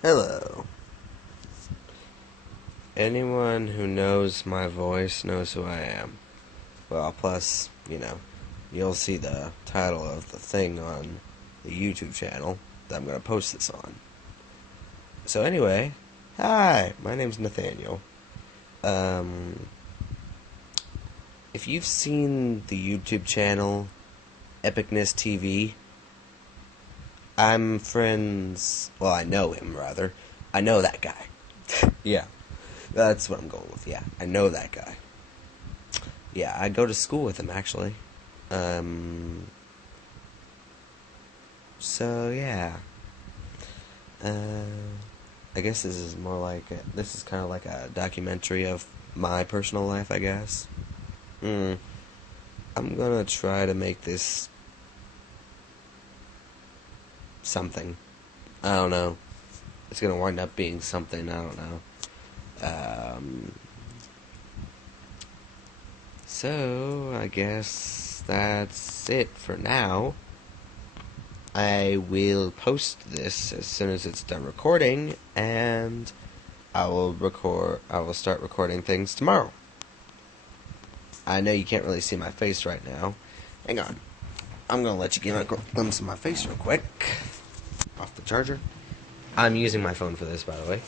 Hello. Anyone who knows my voice knows who I am. Well, plus, you'll see the title of the thing on the YouTube channel that I'm going to post this on. So anyway, hi, my name's Nathaniel. If you've seen the YouTube channel Epicness TV, I'm friends, well, I know him, rather. I know that guy. Yeah. That's what I'm going with, yeah. I know that guy. Yeah, I go to school with him, actually. So, yeah. I guess this is more like, this is kind of like a documentary of my personal life, I guess. I'm gonna try to make this something. I don't know. It's gonna wind up being something, I don't know. So, I guess that's it for now. I will post this as soon as it's done recording, and I will start recording things tomorrow. I know you can't really see my face right now. Hang on. I'm gonna let you get a glimpse of my face real quick. Off the charger. I'm using my phone for this, by the way.